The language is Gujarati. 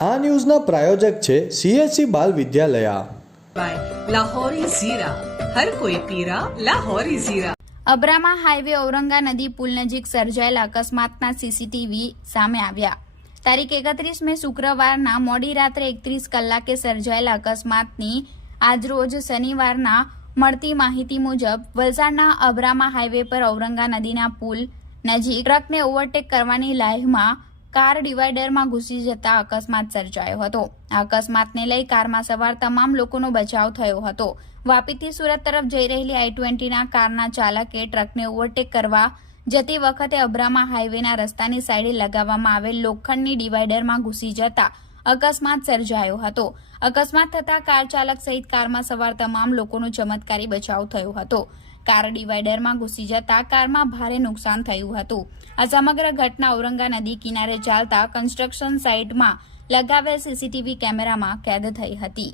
આ ન્યૂઝના પ્રાયોજક છે સીએસસી બાલ વિદ્યાલયા. અબ્રામા હાઈવે ઔરંગા નદી પુલ નજીક સર્જાયેલા અકસ્માતના સીસીટીવી સામે આવ્યા. તારીખ એકત્રીસ મે શુક્રવારના મોડી રાત્રે એકત્રીસ કલાકે સર્જાયેલા અકસ્માતની આજરોજ શનિવારના મળતી માહિતી મુજબ વલસાડના અબ્રામા હાઈવે પર ઔરંગા નદીના પુલ નજીક ટ્રકને ઓવરટેક કરવાની લાઈહમાં કાર ડિવાઈડરમાં ઘૂસી જતા અકસ્માત સર્જાયો હતો. આ અકસ્માતને લઈ કારમાં સવાર તમામ લોકોનો બચાવ થયો હતો. વાપીથી સુરત તરફ જઈ રહેલી આઈ ટ્વેન્ટીના કારના ચાલકે ટ્રકને ઓવરટેક કરવા જતી વખતે અબ્રામા હાઈવેના રસ્તાની સાઈડે લગાવવામાં આવેલ લોખંડની ડિવાઈડરમાં ઘૂસી જતા અકસ્માત સર્જાયો હતો. અકસ્માત થતા કાર ચાલક સહિત કારમાં સવાર તમામ લોકોનો ચમત્કારી બચાવ થયો હતો. કાર ડિવાઈડરમાં ઘૂસી જતા કારમાં ભારે નુકસાન થયું હતું. આ સમગ્ર ઘટના ઔરંગા નદી કિનારે ચાલતા કન્સ્ટ્રક્શન સાઇટમાં લગાવેલ સીસીટીવી કેમેરામાં કેદ થઈ હતી.